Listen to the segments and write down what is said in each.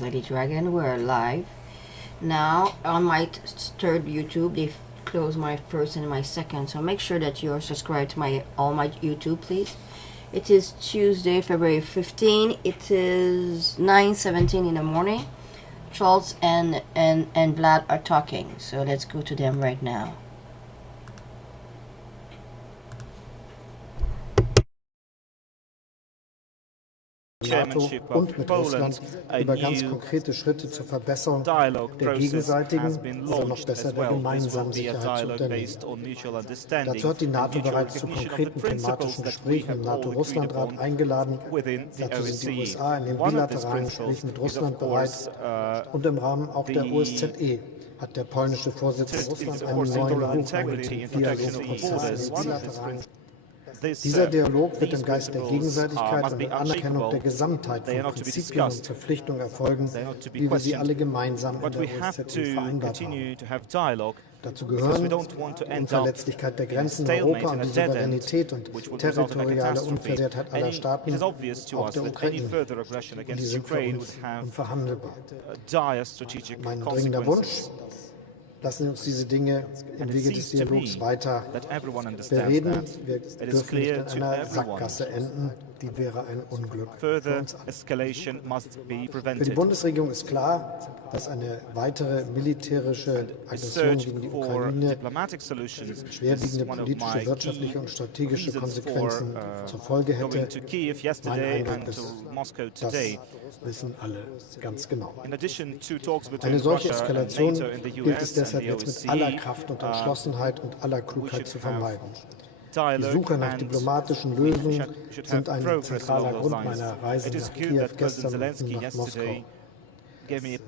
LadyDragon. We're live now on my third YouTube. They've closed my first and my second, so make sure that you're subscribed to all my YouTube, please. It is Tuesday, February 15. It is 9:17 in the morning. Charles and Vlad are talking, so let's go to them right now. NATO und mit Russland über ganz konkrete Schritte zur Verbesserung der gegenseitigen, also noch besser der gemeinsamen Sicherheit zu unternehmen. Dazu hat die NATO bereits zu konkreten thematischen Gesprächen im NATO-Russland-Rat eingeladen. Dazu sind die USA in den bilateralen Gesprächen mit Russland bereit und im Rahmen auch der OSZE hat der polnische Vorsitzende Russland einen neuen hochrangigen Dialogprozess in den bilateralen. Dieser Dialog wird im Geist der Gegenseitigkeit und der Anerkennung der Gesamtheit von Prinzipien und Verpflichtungen erfolgen, wie wir sie alle gemeinsam in der OSZE vereinbart haben. Dazu gehören die Unverletzlichkeit der Grenzen in Europa und die Souveränität und territoriale Unversehrtheit aller Staaten, auch der Ukraine. Und die sind für uns unverhandelbar. Mein dringender Wunsch: Lassen Sie uns diese Dinge im Wege des Dialogs weiter bereden. Wir dürfen nicht in einer Sackgasse enden. Die wäre ein Unglück für uns alle. Für die Bundesregierung ist klar, dass eine weitere militärische Aggression gegen die Ukraine schwerwiegende politische, wirtschaftliche und strategische Konsequenzen zur Folge hätte. Mein Eindruck ist, das wissen alle ganz genau. Eine solche Eskalation gilt es deshalb jetzt mit aller Kraft und Entschlossenheit und aller Klugheit zu vermeiden. Die Suche nach diplomatischen Lösungen sind ein zentraler Grund meiner Reise nach Kiew gestern und nach Moskau.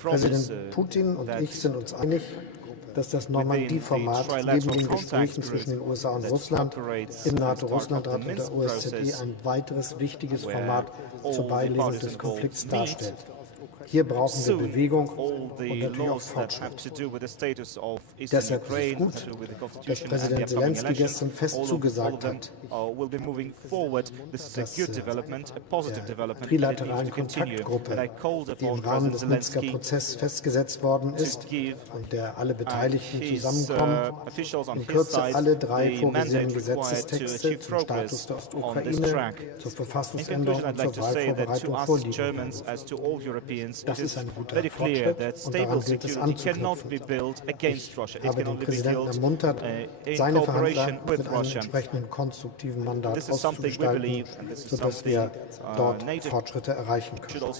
Präsident Putin und ich sind uns einig, dass das Normandie-Format neben den Gesprächen zwischen den USA und Russland im NATO-Russland-Rat und der OSZE ein weiteres wichtiges Format zur Beilegung des Konflikts darstellt. Hier brauchen wir Bewegung und natürlich auch Fortschritt. Deshalb ist es gut, dass Präsident Zelensky gestern fest zugesagt hat, dass der trilateralen Kontaktgruppe, die im Rahmen des Minsker Prozesses festgesetzt worden ist und der alle Beteiligten zusammenkommen, in Kürze alle drei vorgesehenen Gesetzestexte zum Status der Ostukraine, zur Verfassungsänderung und zur Wahlvorbereitung vorliegen werden. Das ist ein guter Fortschritt und daran gilt es anzuknüpfen. Ich habe den Präsidenten ermuntert, seine Verhandler mit einem entsprechenden konstruktiven Mandat auszugestalten, sodass wir dort Fortschritte erreichen können.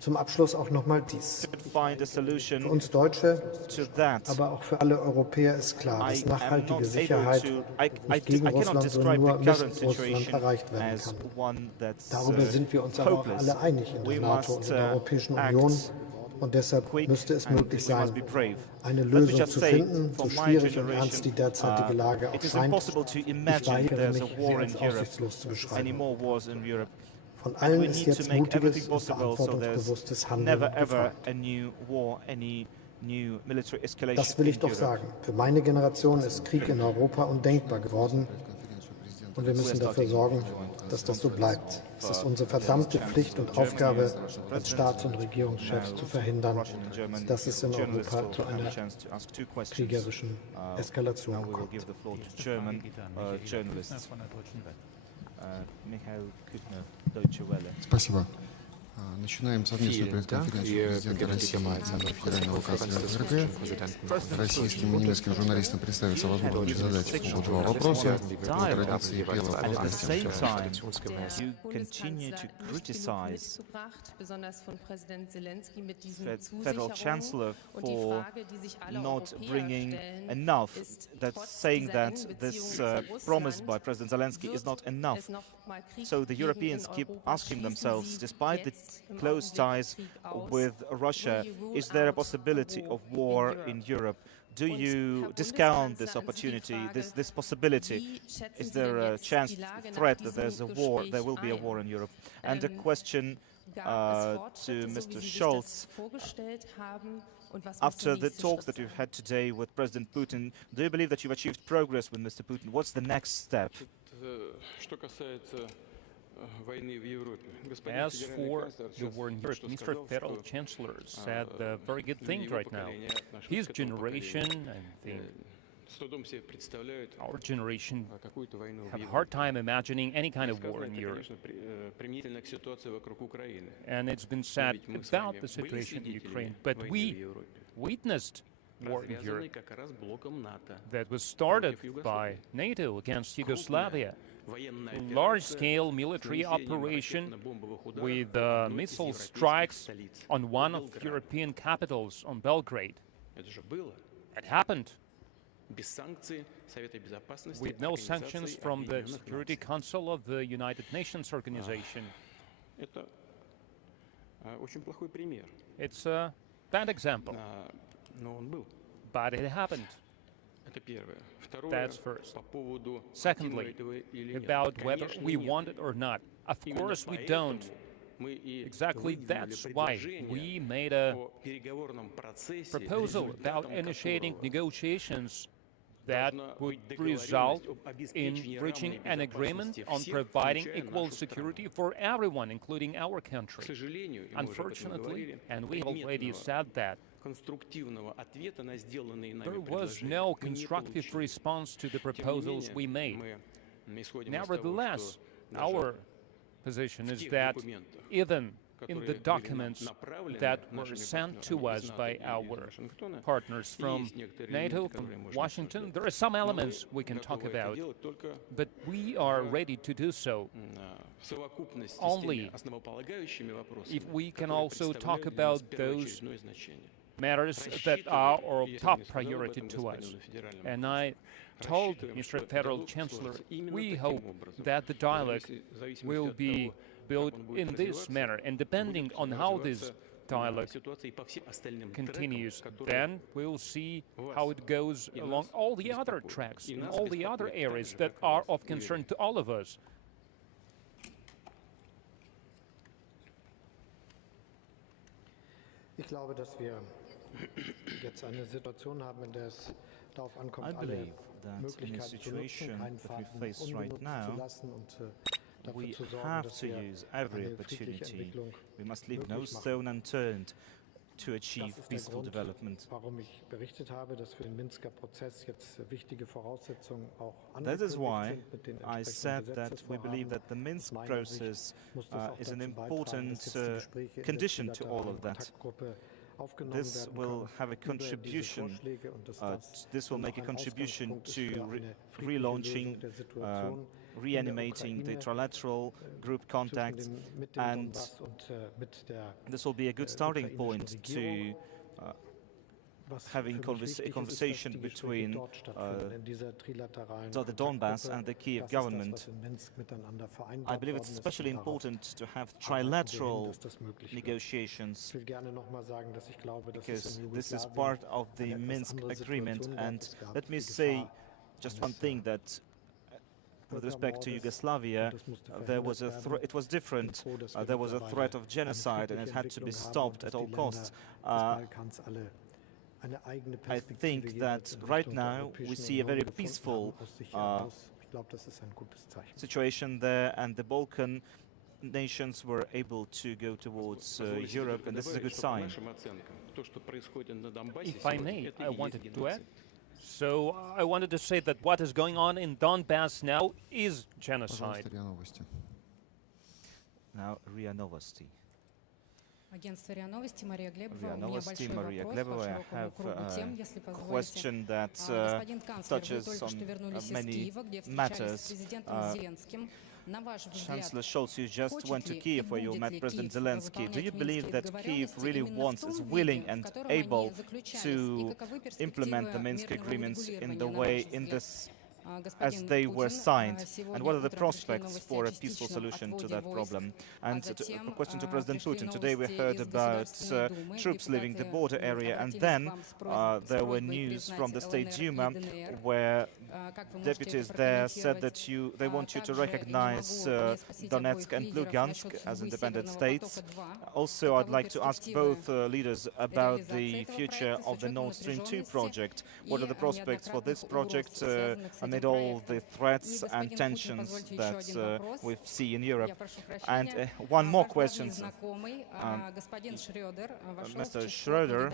Zum Abschluss auch nochmal dies. Für uns Deutsche, aber auch für alle Europäer ist klar, dass nachhaltige Sicherheit nicht gegen Russland, sondern nur mit Russland erreicht werden kann. Darüber sind wir uns aber auch alle einig in der NATO und in der Europäischen Union. Und deshalb müsste es möglich sein, eine Lösung zu finden, so schwierig und ernst die derzeitige Lage auch scheint. Ich weigere mich, sie als aussichtslos zu beschreiben. Von allen ist jetzt mutiges und verantwortungsbewusstes Handeln gefragt. Das will ich doch sagen. Für meine Generation ist Krieg in Europa undenkbar geworden. Und wir müssen dafür sorgen, dass das so bleibt. Es ist unsere verdammte Pflicht und Aufgabe, als Staats- und Regierungschefs zu verhindern, dass es in Europa zu einer kriegerischen Eskalation kommt. Спасибо. Начинаем совместную пресс-конференцию президента России и федерального указателя ФРГ. Российским и немецким журналистам представится возможность задать два вопроса. По традиции первый вопрос Federal Chancellor for not bringing enough, that's saying that this promise by President Zelensky is not enough. So the Europeans keep asking themselves, despite the close ties with Russia, is there a possibility of war in Europe? Do you discount this opportunity, this possibility? Is there a chance, threat that there's a war, there will be a war in Europe? And a question to Mr. Scholz. After the talks that you've had today with President Putin, do you believe that you've achieved progress with Mr. Putin? What's the next step? As for the war in Europe, Mr. Federal Chancellor said a very good thing right now. His generation and our generation have a hard time imagining any kind of war in Europe. And it's been said about the situation in Ukraine, but we witnessed war in Europe that was started by NATO against Yugoslavia. Large-scale military operation with missile strikes on one of European capitals, on Belgrade. It happened with no sanctions from the Security Council of the United Nations Organization. It's a bad example, but it happened. That's first. Secondly, about whether we want it or not. Of course we don't. Exactly that's why we made a proposal about initiating negotiations that would result in reaching an agreement on providing equal security for everyone, including our country. Unfortunately, and we already said that, there was no constructive response to the proposals we made. Nevertheless, our position is that even in the documents that were sent to us by our partners from NATO, from Washington, there are some elements we can talk about, but we are ready to do so only if we can also talk about those matters that are of top priority to us. And I told Mr. Federal Chancellor, we hope that the dialogue will be built in this manner, and depending on how this dialogue continues, then we'll see how it goes along all the other tracks, in all the other areas that are of concern to all of us. Ich glaube, dass wir jetzt eine Situation haben, in der es darauf ankommt, alle Möglichkeiten zu nutzen, keinen Faden unbenutzt zu lassen und we have to use every opportunity. We must leave no stone unturned to achieve peaceful development. That is why I said that we believe that the Minsk process is an important condition to all of that. This will have a contribution, this will make a contribution to relaunching, reanimating the trilateral group contacts, and this will be a good starting point to having a conversation between the Donbass and the Kiev government. I believe it's especially important to have trilateral negotiations, because this is part of the Minsk agreement. And let me say just one thing, that with respect to Yugoslavia, there was it was different. There was a threat of genocide, and it had to be stopped at all costs. I think that right now we see a very peaceful situation there, and the Balkan nations were able to go towards Europe, and this is a good sign. If I may, I wanted to add. So I wanted to say that what is going on in Donbass now is genocide. Now, RIA Novosti. Агентство РИА Новости, Мария Глебова. У меня большой вопрос по широкому кругу тем, если позволите. Господин канцлер, вы только что вернулись из Киева, где встречались с президентом Зеленским. Chancellor Scholz, you just went to Kiev where you met President Zelensky. Do you believe that Kiev really wants, is willing and able to implement the Minsk agreements in the way, as they were signed, and what are the prospects for a peaceful solution to that problem? And a question to President Putin. Today we heard about troops leaving the border area, and then there were news from the State Duma where deputies there said that they want you to recognize Donetsk and Lugansk as independent states. Also, I'd like to ask both leaders about the future of the Nord Stream 2 project. What are the prospects for this project? amid all the threats and tensions that we see in Europe. And one more question. Mr. Schroeder,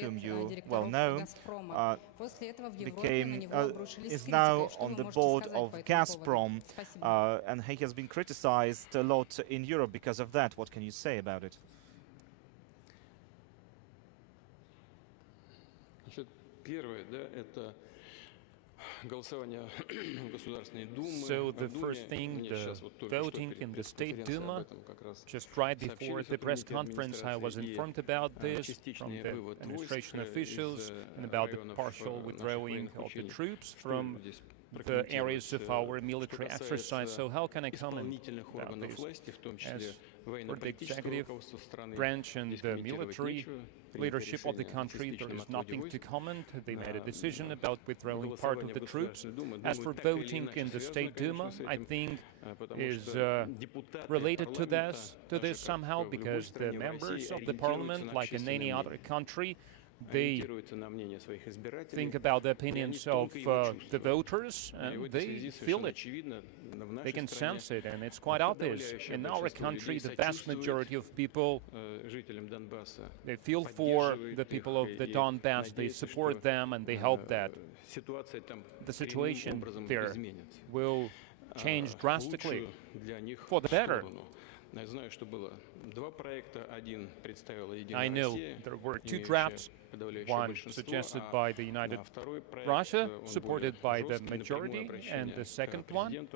whom you well know, is now on the board of Gazprom, and he has been criticized a lot in Europe because of that. What can you say about it? So the first thing, the voting in the State Duma, just right before the press conference I was informed about this from the administration officials and about the partial withdrawing of the troops from the areas of our military exercise. So how can I comment about this? As for the executive branch and the military leadership of the country, there is nothing to comment. They made a decision about withdrawing part of the troops. As for voting in the State Duma, I think is related to this somehow, because the members of the parliament, like in any other country, they think about the opinions of the voters, and they feel it. They can sense it, and it's quite obvious. In our country, the vast majority of people, they feel for the people of the Donbass, they support them, and they hope that the situation there will change drastically for the better. I know there were two drafts, one suggested by the United Russia, supported by the majority, and the second one,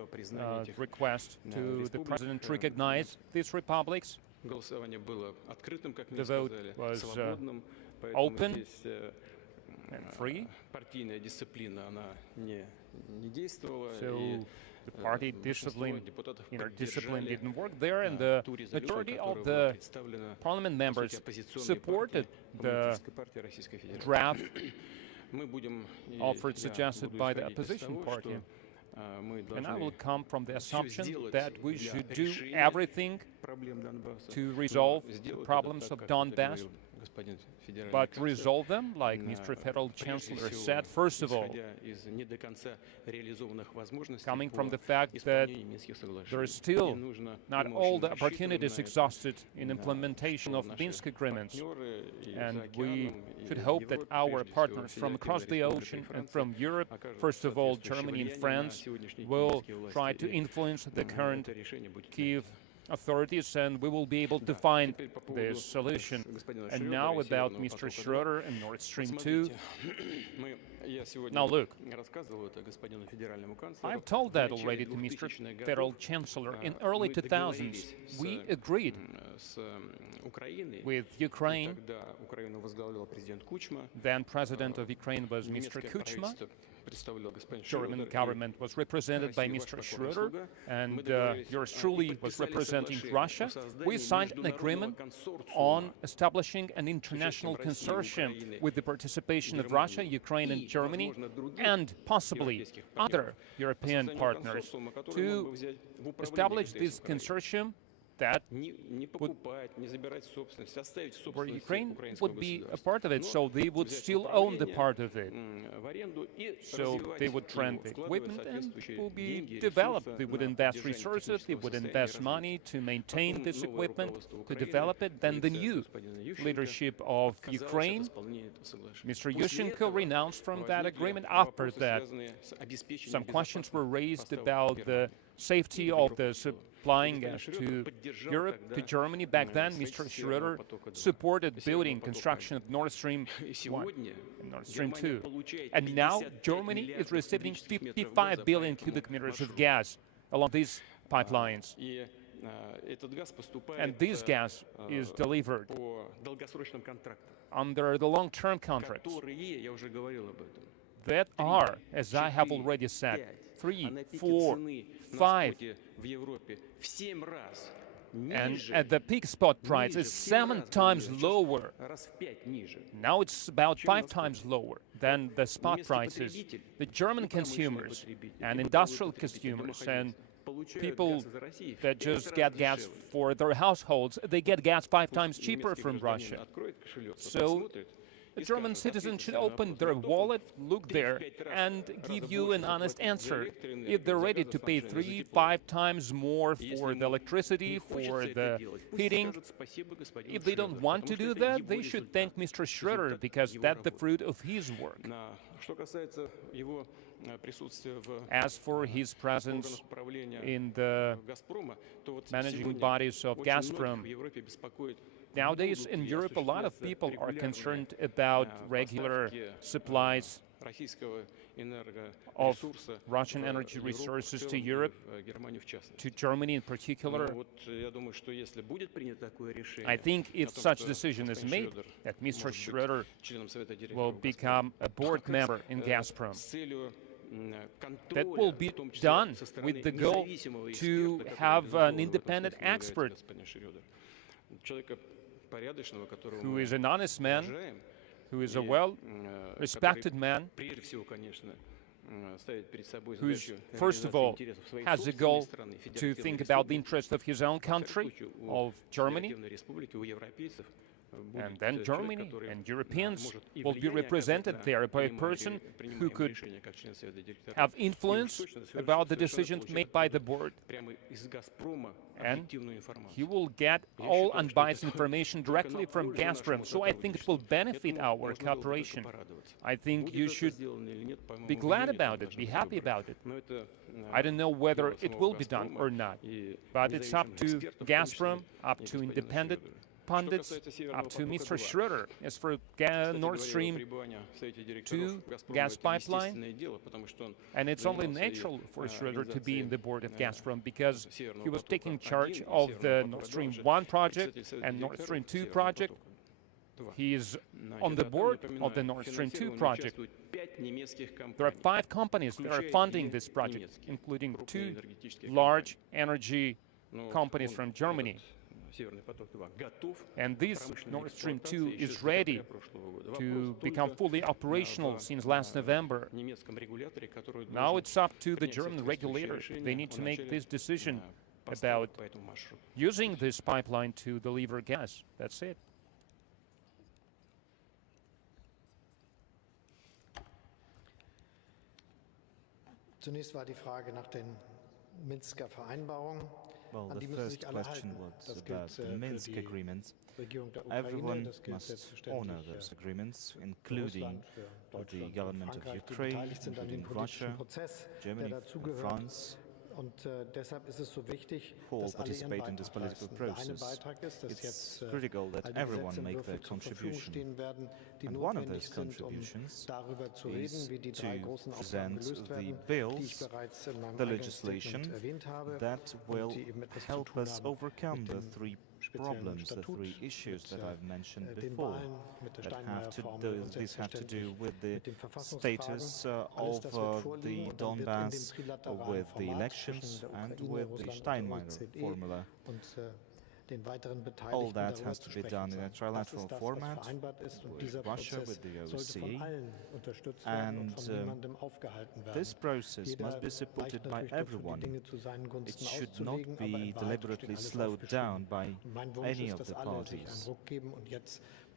request to the president to recognize these republics. The vote was open and free. So the party discipline, inner discipline didn't work there, and the majority of the parliament members supported the draft offered, suggested by the opposition party. And I will come from the assumption that we should do everything to resolve the problems of Donbass, but resolve them, like Mr. Federal Chancellor said, first of all, coming from the fact that there is still not all the opportunities exhausted in implementation of Minsk agreements, and we should hope that our partners from across the ocean and from Europe, first of all Germany and France, will try to influence the current Kiev authorities, and we will be able to find this solution. And now about Mr. Schroeder and Nord Stream 2. Now look, I've told that already to Mr. Federal Chancellor. In early 2000s, we agreed with Ukraine. Then President of Ukraine was Mr. Kuchma. German government was represented by Mr. Schroeder, and yours truly was representing Russia. We signed an agreement on establishing an international consortium with the participation of Russia, Ukraine, and Germany, and possibly other European partners, to establish this consortium that where Ukraine would be a part of it, so they would still own the part of it. So they would rent the equipment and it will be developed. They would invest resources, they would invest money to maintain this equipment, to develop it. Then the new leadership of Ukraine, Mr. Yushchenko, renounced from that agreement. After that, some questions were raised about the safety of the supplying gas to Europe, to Germany. Back then, Mr. Schroeder supported building construction of Nord Stream 1 and Nord Stream 2. And now Germany is receiving 55 billion cubic meters of gas along these pipelines. And this gas is delivered under the long-term contracts that are, as I have already said, 3, 4, 5, and at the peak spot price is 7 times lower. Now it's about 5 times lower than the spot prices. The German consumers and industrial consumers and people that just get gas for their households, they get gas 5 times cheaper from Russia. So A German citizen should open their wallet, look there, and give you an honest answer. If they're ready to pay 3-5 times more for the electricity, for the heating, if they don't want to do that, they should thank Mr. Schröder, because that's the fruit of his work. As for his presence in the managing bodies of Gazprom, nowadays in Europe, a lot of people are concerned about regular supplies of Russian energy resources to Europe, to Germany in particular. I think if such decision is made, that Mr. Schröder will become a board member in Gazprom. That will be done with the goal to have an independent expert who is an honest man, who is a well-respected man, who, first of all, has a goal to think about the interest of his own country, of Germany, and then Germany and Europeans will be represented there by a person who could have influence about the decisions made by the board. And he will get all unbiased information directly from Gazprom. So I think it will benefit our cooperation. I think you should be glad about it, be happy about it. I don't know whether it will be done or not, but it's up to Gazprom, up to independent pundits, up to Mr. Schröder. As for Nord Stream 2 gas pipeline, and it's only natural for Schröder to be in the board of Gazprom, because he was taking charge of the Nord Stream 1 project and Nord Stream 2 project. He is on the board of the Nord Stream 2 project. There are 5 companies that are funding this project, including 2 large energy companies from Germany. And this Nord Stream 2 is ready to become fully operational since last November. Now it's up to the German regulator. They need to make this decision about using this pipeline to deliver gas. That's it. Zunächst war die Frage nach den Minsker Vereinbarungen. Well, the first question was about the Minsk agreements. Everyone must honor those agreements, including the government of Ukraine, including Russia, Germany, and France. Who all participate in this political process. It's critical that everyone make their contribution. And one of those contributions is to present the bills, the legislation that will help us overcome the 3 problems, the 3 issues that I've mentioned before, that have to do with the status of the Donbass, with the elections, and with the Steinmeier formula. All that has to be done in a trilateral format with Russia, with the OSCE, and this process must be supported by everyone. It should not be deliberately slowed down by any of the parties.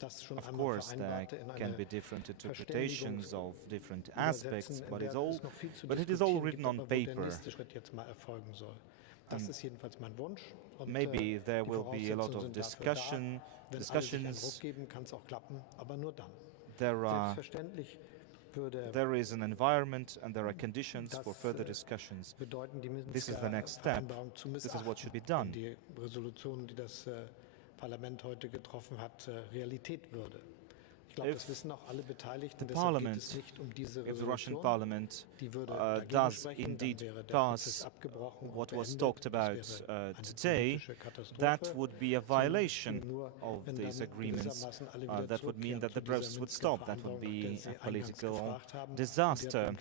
Of course, there can be different interpretations of different aspects, but it is all written on paper. Maybe there will be a lot of discussions. There is an environment and there are conditions for further discussions. This is the next step. This is what should be done. If the parliament, if the Russian parliament does indeed pass what was talked about today, that would be a violation of these agreements. That would mean that the process would stop. That would be a political disaster.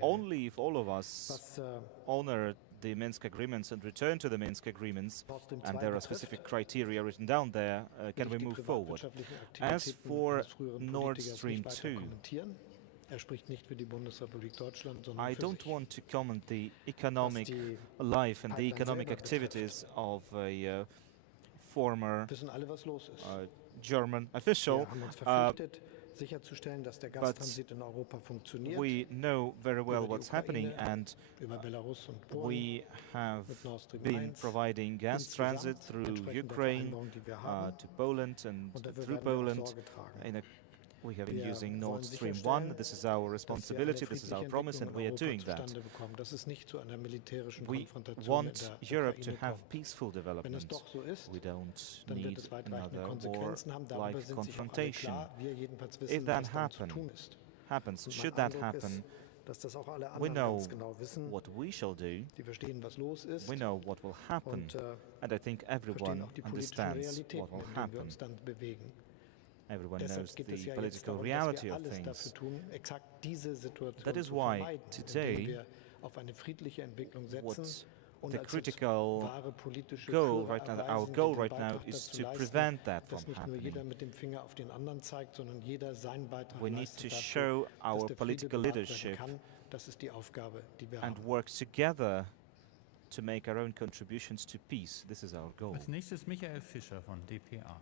Only if all of us honor the Minsk agreements and return to the Minsk agreements, and there are specific criteria written down there, can we move forward. As for Nord Stream 2, I don't want to comment the economic life and the economic activities of a former German official. sicherzustellen, dass der but Gastransit in Europa funktioniert. we know very well what's happening, and über Belarus und Polen, we have mit Nord Stream been 1. providing gas transit Insgesamt through entsprechend der Ukraine Vereinbarung, die wir haben. to Poland and Und dafür through werden wir auch Poland. Sorge tragen. We have been Wir using wollen Nord Stream 1. sicherstellen, This is our dass wir responsibility, eine this is our friedliche promise, and Entwicklung we in are Europa doing that. zustande bekommen, dass es nicht zu einer militärischen We Konfrontation in want der Europe to Ukraine have kommt. peaceful Wenn es development. doch so ist, We don't dann wird need es weitreichende another Konsequenzen haben. Darüber war-like sind sich auch alle confrontation. klar. Wir jedenfalls If wissen, that was dann zu tun ist. happens, Und mein should that Eindruck ist, happen, dass das auch alle we anderen know ganz genau wissen. what we shall do, Die verstehen, was los ist. we know what will happen, Und and I think verstehen everyone auch die politischen understands Realitäten, what will in denen wir happen. uns dann bewegen. Everyone Deshalb knows geht es the ja jetzt political darum, dass reality wir of alles things. dafür tun, exakt diese Situation That is zu why vermeiden, today indem wir auf eine friedliche Entwicklung setzen What's und the als critical wahre politische goal Führer right now, our erweisen, goal die den right now Beitrag is dazu to leisten, prevent that dass from nicht nur jeder happening. mit dem Finger auf den anderen zeigt, sondern jeder seinen Beitrag We need leistet to dazu, show dass our der Friede political bewahrt werden leadership kann. Das ist die Aufgabe, die wir and haben. work together to make our own contributions to peace. This is our goal. Als nächstes Michael Fischer von dpa.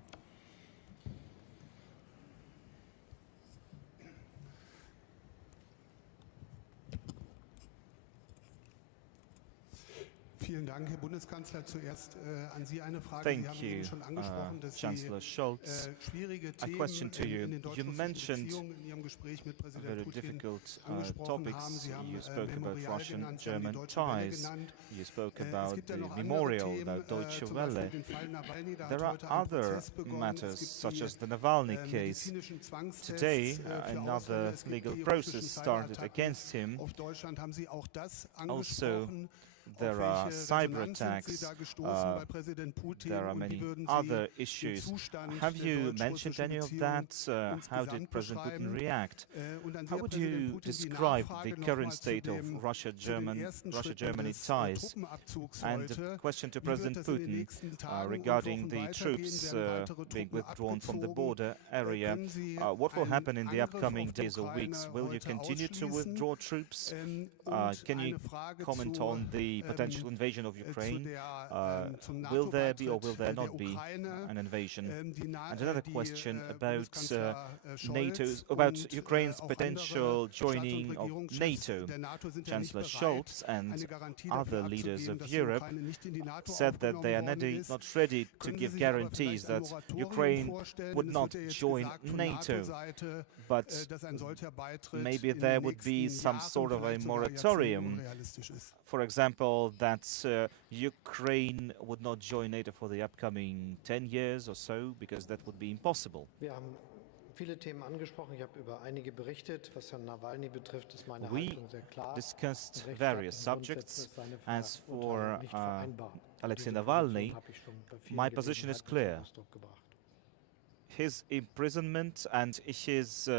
Vielen Dank, Herr Bundeskanzler. Zuerst an Sie eine Frage. Sie Thank haben you, eben schon angesprochen, dass Chancellor Sie Scholz. schwierige A Themen question to you. in den You deutsch-russischen mentioned Beziehungen in Ihrem Gespräch mit very Präsident Putin difficult angesprochen haben. topics. Sie haben You spoke about Memorial genannt, Sie haben die Russian-German Deutsche Welle ties. genannt. You spoke Es about gibt ja the noch andere memorial, Themen, about Deutsche zum Beispiel Welle. den Fall Nawalny. Da There hat are heute ein other Prozess begonnen. matters, Es gibt such die as the Navalny case. medizinischen Zwangstests Today, für another Ausfälle. Es gibt legal die process russischen started Cyberattacken against him. auf Deutschland. Haben Sie auch das Also, angesprochen? there Auf are welche cyber Resonanz sind attacks. Sie da gestoßen bei Präsident Putin? There are Und wie many würden other Sie den issues. Zustand Have der you mentioned deutsch-russischen any of Beziehungen that? How did insgesamt President Putin beschreiben? react? Und an Sie, How Herr would Präsident you Putin, die describe Nachfrage the noch current mal state zu of den ersten Russia-Germany Schritten des ties? Truppenabzugs And heute. the question to Wie wird President das in den Putin nächsten Tagen und regarding Wochen the weitergehen? troops Werden weitere being Truppen withdrawn from the abgezogen? border area. Können Sie What will einen happen in the Angriff upcoming auf die days or weeks? Ukraine Will you heute continue to ausschließen? withdraw troops? Und Can you eine Frage comment zu, on the potential invasion of zu Ukraine? zum Will there be or NATO-Beitritt will there der not be Ukraine. an invasion? And another question about NATO's, about Ukraine's potential joining of NATO. Chancellor Scholz and other leaders of Europe said that they are not ready to give guarantees that Ukraine would not join NATO. But maybe there would be some sort of a moratorium. For example, that Ukraine would not join NATO for the upcoming 10 years or so, because that would be impossible. Wir haben viele Themen angesprochen. Ich habe über einige berichtet. Was Herrn Nawalny betrifft, ist meine We Haltung sehr klar. discussed Recht various Grundsätze subjects. ist seine As for Verurteilung nicht vereinbar. Alexei Diese Navalny, Position habe ich schon bei vielen my position is Gelegenheiten clear. zum Ausdruck gebracht. His imprisonment and his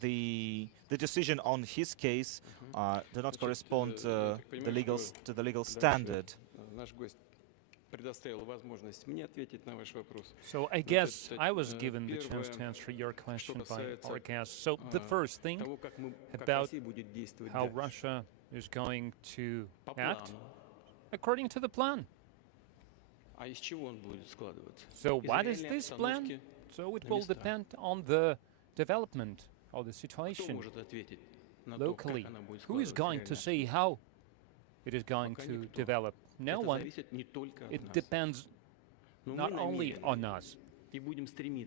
the decision on his case do not correspond to the legal standard. So I guess I was given the chance to answer your question by our guest. So the first thing about how Russia is going to act according to the plan. So what is this plan? So it will depend on the development of the situation locally. Who is going to say how it is going to develop? No one. It depends not only on us,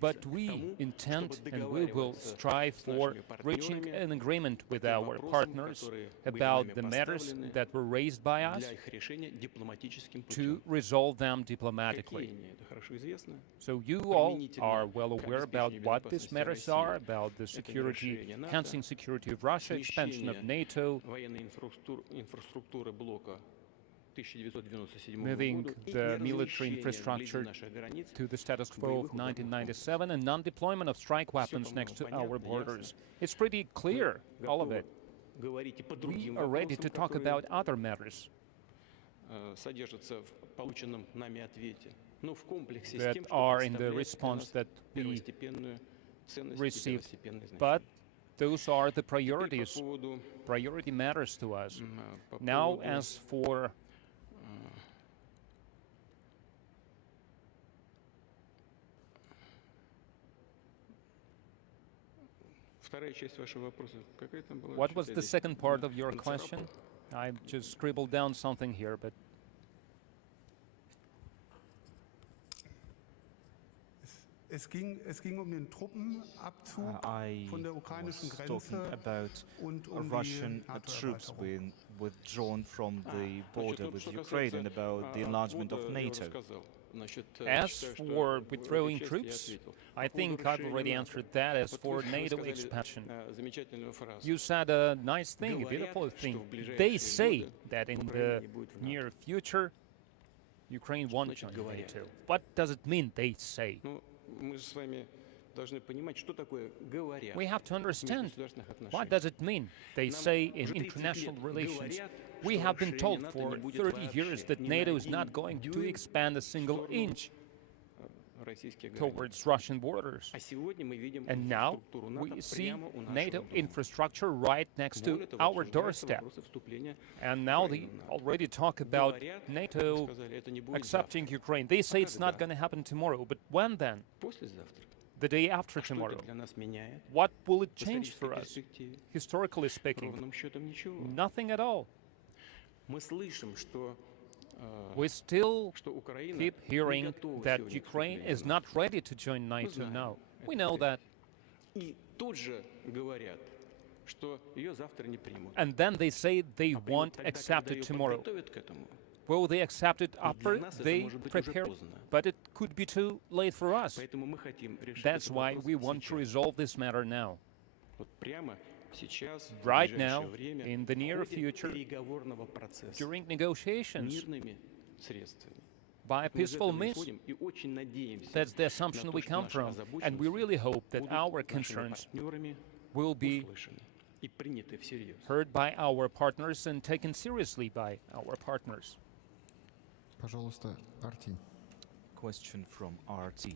but we intend and we will strive for reaching an agreement with our partners about the matters that were raised by us to resolve them diplomatically. So you all are well aware about what these matters are, about the security, enhancing security of Russia, expansion of NATO, moving the military infrastructure to the status quo of 1997 and non-deployment of strike weapons next to our borders. It's pretty clear, all of it. We are ready to talk about other matters that are in the response that we received. But those are the priorities, priority matters to us. Now, as for What was the second part of your question? I just scribbled down something here, but... Es ging den Truppenabzug von der ukrainischen Grenze und Russian troops being withdrawn from the border with Ukraine and about the enlargement of NATO. As for withdrawing troops, I think I've already answered that. As for NATO expansion, you said a nice thing, a beautiful thing. They say that in the near future, Ukraine won't join NATO. What does it mean, they say? We have to understand, what does it mean? They say in international relations. We have been told for 30 years that NATO is not going to expand a single inch towards Russian borders. And now we see NATO infrastructure right next to our doorstep. And now they already talk about NATO accepting Ukraine. They say it's not going to happen tomorrow, but when then? The day after tomorrow. What will it change for us, historically speaking? Nothing at all. We still keep hearing that Ukraine is not ready to join NATO now. We know that. And then they say they won't accept it tomorrow. Will they accept it after they prepare? But it could be too late for us. That's why we want to resolve this matter now. Right now, in the near future, during negotiations, by peaceful means. That's the assumption we come from, and we really hope that our concerns will be heard by our partners and taken seriously by our partners. Пожалуйста, RT. Question from RT.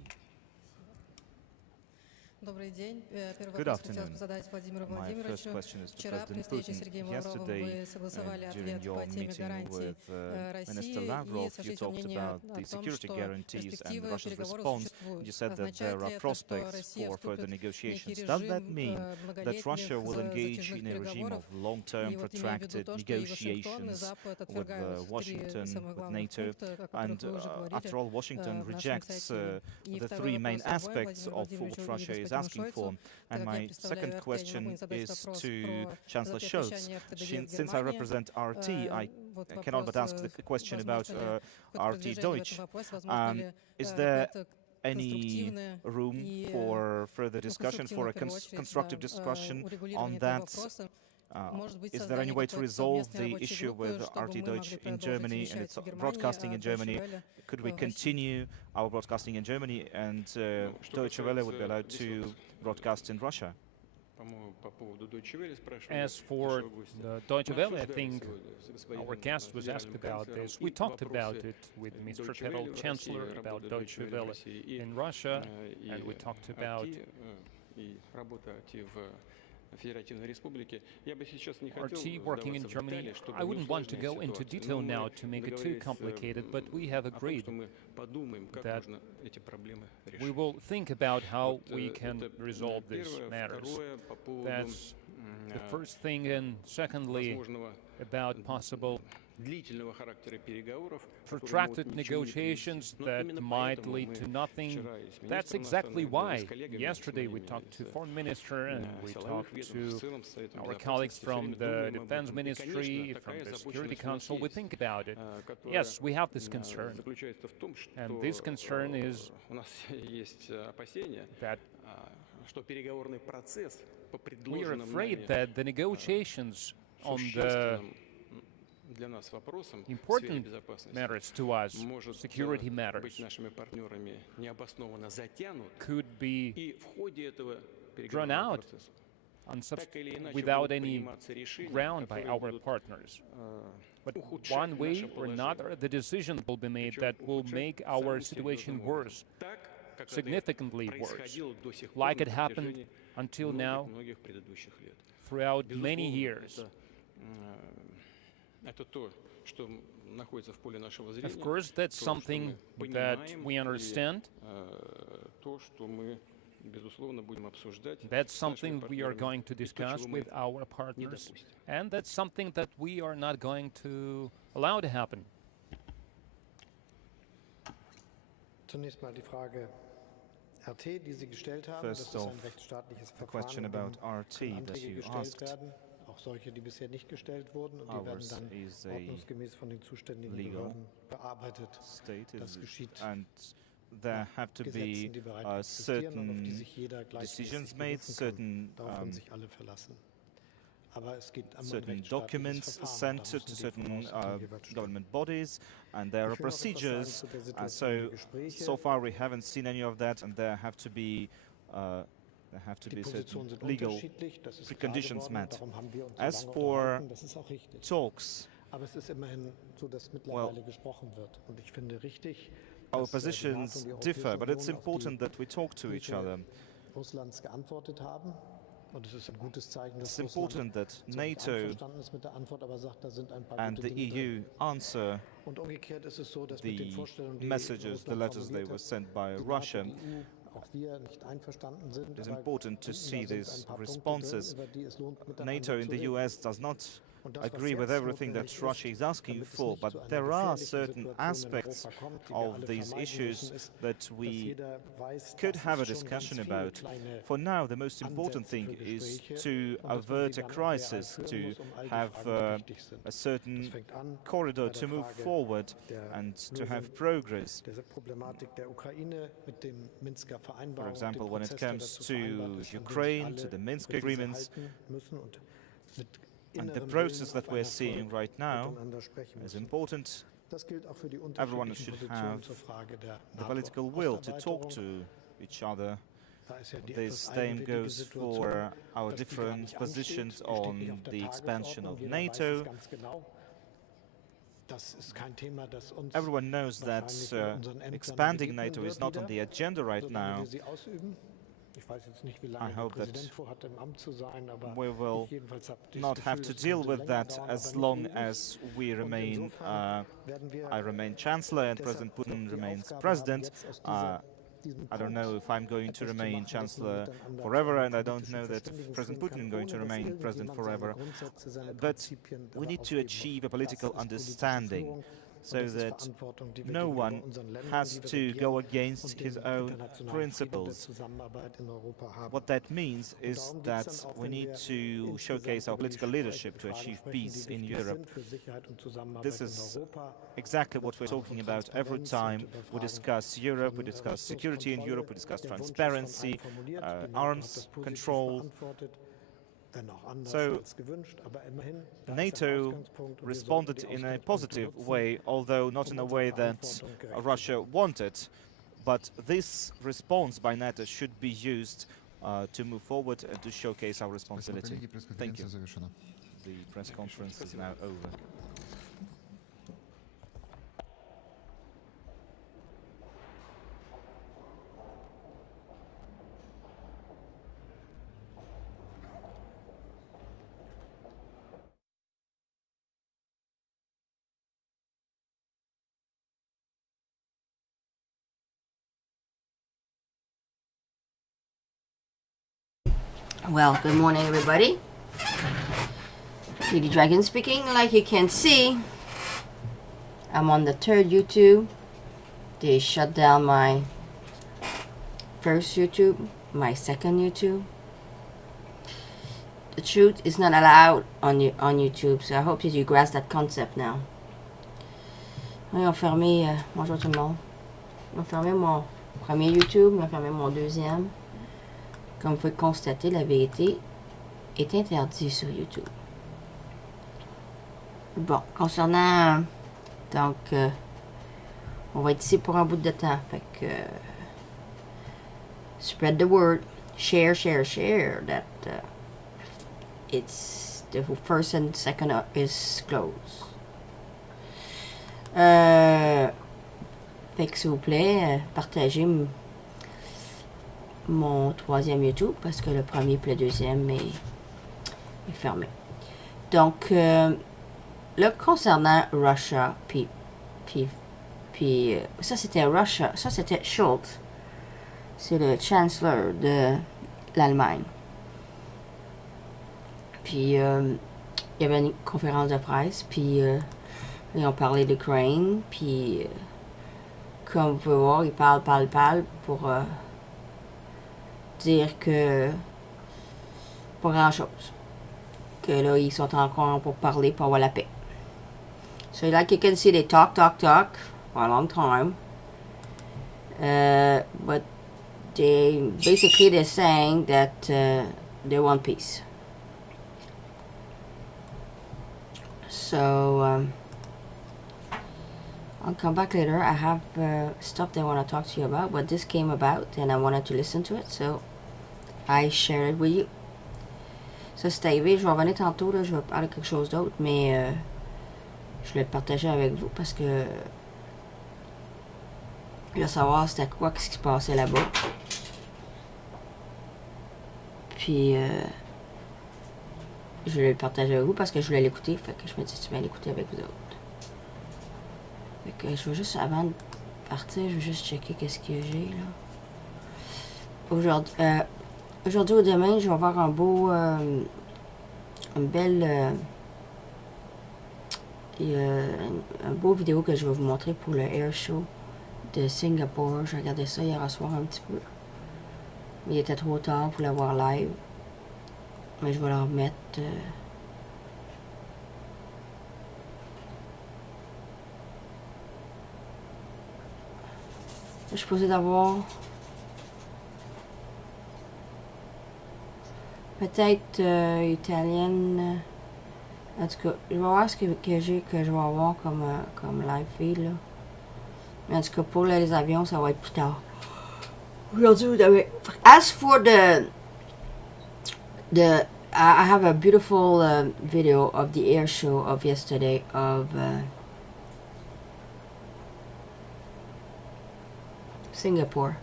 Добрый день. Первый Good вопрос хотелось бы afternoon. задать Владимиру My first Владимировичу. question is to Вчера при President встрече с Putin. Сергеем Лавровым Yesterday, вы согласовали during ответ your по теме meeting гарантий with России Minister и Lavrov, you сошлись во talked мнении about о the том, security что guarantees and перспективы Russia's переговоров response. существуют. You said that Означает there ли are это, что prospects Россия for further вступит в некий negotiations. Does that режим mean that многолетних Russia will engage затяжных in a regime переговоров? of long-term, И вот имею в виду protracted то, что и Вашингтон, и negotiations Запад with отвергают три Washington, самых with главных NATO? пункта, о которых And вы уже говорили after all, Washington в нашем rejects инициативе. И the второй three main вопрос обоим, aspects Владимиру of what Владимировичу и Russia is господину asking for. Шойцу. And Так как я my представляю second РТ, не могу question не задать is вопрос to про Chancellor Scholz. запрещение РТ-2 в Since I Германии. represent RT, I Вот cannot but вопрос, ask the question about возможно ли ход RT продвижения в Deutsch. этом вопросе, возможно ли Is there какое-то any конструктивное room и for further discussion, for a конструктивное, в первую очередь, constructive discussion урегулирование on этого that? вопроса? Может быть, Is there any создание way to какой-то resolve совместной the рабочей issue группы, with чтобы RT мы Deutsch могли in продолжить Germany and вещать its в Германии, broadcasting а in Deutsche Germany? Welle Could we в России? continue our broadcasting in Germany and Deutsche Welle would be allowed to broadcast in Russia? As for the Deutsche Welle, I think our guest was asked about this. We talked about it with Mr. Federal Chancellor about Deutsche Welle in Russia, and we talked about RT working in Germany. I wouldn't want to go into detail now to make it too complicated, but we have agreed that we will think about how we can resolve these matters. That's the first thing, and secondly, about possible protracted negotiations that might lead to nothing. That's exactly why yesterday we talked to Foreign Minister and we talked to our colleagues from the Defense Ministry, from the Security Council. We think about it. Yes, we have this concern. And this concern is that we are afraid that the negotiations on the important matters to us, security matters, could be drawn out without any ground by our partners. But one way or another, the decision will be made that will make our situation worse, significantly worse, like it happened until now throughout many years. Of course, that's something that we understand, That's something we are going to discuss with our partners, and that's something that we are not going to allow to happen. Zunächst mal die Frage RT, die Sie gestellt haben. Das First ist off, ein rechtsstaatliches the question Verfahren, about RT that Anträge you gestellt asked. werden, auch solche, die bisher nicht gestellt wurden, und die werden Ours dann is a ordnungsgemäß von den zuständigen legal Behörden bearbeitet. state, Das geschieht and there have to be Gesetzen, die bereits existieren und auf die certain sich jeder decisions gleichmäßig made, berufen kann. certain Darauf können sich alle verlassen. Aber es geht um ein certain rechtsstaatliches documents Verfahren, da sent müssen to die certain Voraussetzungen jeweils stimmen. government bodies, and there are Ich will noch etwas sagen procedures. zu der So Situation der Gespräche. so far we haven't seen any of that, and there have to be Die Positionen sind legal unterschiedlich, das ist klar preconditions geworden, met. darum haben wir uns so As lange for unterhalten, das ist auch richtig. talks, Aber es ist immerhin so, dass mittlerweile gesprochen wird. Und ich finde richtig, our dass die NATO positions und die differ, Europäische but it's Union auf die important that we talk to each Hilfe other. Russlands geantwortet haben. Und es ist ein gutes Zeichen, dass It's important that Russland zwar nicht NATO einverstanden ist mit der Antwort, aber sagt, da sind ein paar and gute the Dinge drin. EU answer Und umgekehrt ist es so, dass mit den the Vorstellungen, die messages, the Russland letters they formuliert were hat, sent by die Russia. NATO, die EU, auch wir nicht einverstanden sind. It's aber important to finden, see da sind these ein paar Punkte responses. drin, über die es lohnt, miteinander NATO in zu the reden. US does not Und das, was agree with jetzt everything that notwendig Russia is asking damit es for, nicht but zu einer there are gefährlichen certain Situation in aspects Europa kommt, die wir of alle these vermeiden issues müssen, ist, that dass we jeder weiß, could dass have a es schon ganz discussion viele about. kleine For now, the most important Ansätze thing für is Gespräche to und dass man avert sie a dann auch real crisis, führen to muss, all die have Fragen, die wichtig sind. a Das certain fängt an corridor bei der to move Frage forward der and to Lösung have progress. der Problematik der Ukraine mit dem Minsker For Vereinbarung, example, dem when it Prozess, der comes dazu to vereinbart ist, an dem sich Ukraine, to alle the Minsk über diese agreements, halten müssen und mit and the innerem process Willen that auf we're einer seeing Volk right now miteinander sprechen is müssen. important. Das gilt auch für die Everyone unterschiedlichen should Positionen have zur Frage der the political will to talk to each other. Da ist ja die This etwas same eigenwillige goes Situation, for our dass die gar different nicht positions ansteht. Die steht nicht on auf der the expansion Tagesordnung. of Jeder weiß es NATO. ganz genau. Das ist kein Thema, das uns Everyone knows that wahrscheinlich in unseren Ämtern expanding begegnen NATO wird is not on wieder, the agenda right solange now. wir sie ausüben. Ich weiß jetzt nicht, wie lange I der hope that Präsident vorhat, im Amt zu sein, aber We will ich jedenfalls habe das not Gefühl, have to das deal könnte with länger that dauern, as aber nicht long ewig. as we Und remain, insofern werden wir I remain Chancellor and President deshalb Putin die remains Aufgabe President. haben, jetzt aus diesem I don't Punkt know if I'm going to etwas zu remain machen, das man Chancellor miteinander forever, zu einer and I don't politischen know that Verständigung President führen Putin is kann, going to ohne dass remain President irgendjemand seine forever. Grundsätze, seine But Prinzipien we dabei need to aufgeben achieve muss. a political Das ist politische understanding Führung. so Und das ist that Verantwortung, die wir no gegenüber one unseren Ländern, has die wir to regieren, go against und his dem own internationalen Frieden der principles. Zusammenarbeit in Europa haben. What that means Und is darum geht's that dann auch, we wenn need wir to insgesamt showcase our über die political leadership to Fragen achieve sprechen, peace die in wichtig Europe. sind für Sicherheit und Zusammenarbeit This in is Europa. exactly what we're Fragen talking von about every Transparenz time und über we Fragen discuss Europe, we von discuss security in Rüstungskontrolle. Europe, we discuss Der Wunsch ist von transparency, allen formuliert. Die NATO hat das arms positiv control. beantwortet, wenn auch anders So, als gewünscht, aber immerhin, da ist ein NATO Ausgangspunkt und wir sollten responded die in a Ausgangspunkte positive nutzen, way, although not in a unserer way that Verantwortung gerecht zu Russia werden. wanted. But this response by NATO should be used to move forward and to showcase our Спасибо, responsibility. коллеги. Thank you. Пресс-конференция завершена. The press conference is now over. Well, good morning, everybody. LadyDragon speaking. Like you can see, I'm on the third YouTube. They shut down my first YouTube, my second YouTube. The truth is not allowed on YouTube, so I hope that you grasp that concept now. Ils ont fermé, bonjour tout le monde. Ils ont fermé mon premier YouTube, ils ont fermé mon deuxième. Comme vous pouvez constater, la vérité est interdite sur YouTube. Bon, concernant... donc, on va être ici pour un bout de temps. Fait que... spread the word. Share, share, share. That it's... the first and second is closed. Fait que s'il vous plaît, partagez mon troisième YouTube parce que le premier et le deuxième est fermé. Donc, là, concernant Russia, puis ça c'était Russia, ça c'était Schultz. C'est le chancellor de l'Allemagne. Puis, il y avait une conférence de presse, puis ils ont parlé d'Ukraine, puis comme vous pouvez voir, ils parlent pour dire que pas grand-chose. Que là, ils sont encore pour parler, pour avoir la paix. So, like you can see, they talk for a long time. But they're saying that they want peace. So, I'll come back later. I have stuff that I want to talk to you about, but this came about and I wanted to listen to it, so I shared it with you. Ça, c'est arrivé. Je vais revenir tantôt, là, je vais parler de quelque chose d'autre, mais je voulais le partager avec vous parce que je veux savoir c'était quoi, qu'est-ce qui se passait là-bas. Puis, je voulais le partager avec vous parce que je voulais l'écouter, fait que je me dis, tu vas l'écouter avec vous autres. Fait que je veux juste, avant de partir, je veux juste checker qu'est-ce que j'ai, là. Aujourd'hui ou demain, je vais avoir un beau, un beau vidéo que je vais vous montrer pour le Air Show de Singapour. J'ai regardé ça hier soir un petit peu. Mais il était trop tard pour l'avoir live. Mais je vais la remettre. Je suis supposée d'avoir peut-être italienne. En tout cas, je vais voir ce que j'ai, que je vais avoir comme live feed, là. Mais en tout cas, pour les avions, ça va être plus tard. Aujourd'hui, vous devez... As for I have a beautiful video of the air show of yesterday of Singapore.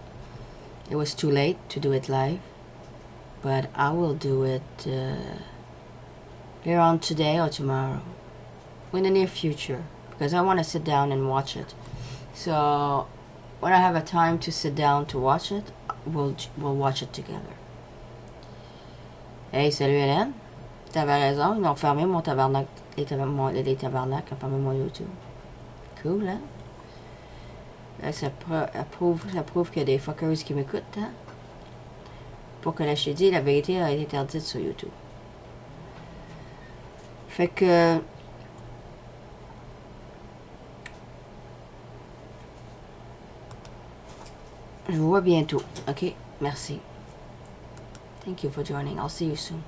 It was too late to do it live, but I will do it later on today or tomorrow, in the near future, because I want to sit down and watch it. So when I have a time to sit down to watch it, we'll watch it together. Hey, salut Hélène. T'avais raison, ils ont fermé mon tabarnak, les tabernacles ont fermé mon YouTube. Cool, hein? Là, ça prouve qu'il y a des fuckers qui m'écoutent, hein? Pour que je t'ai dit, la vérité a été interdite sur YouTube. Fait que... je vous vois bientôt, ok? Merci. Thank you for joining. I'll see you soon.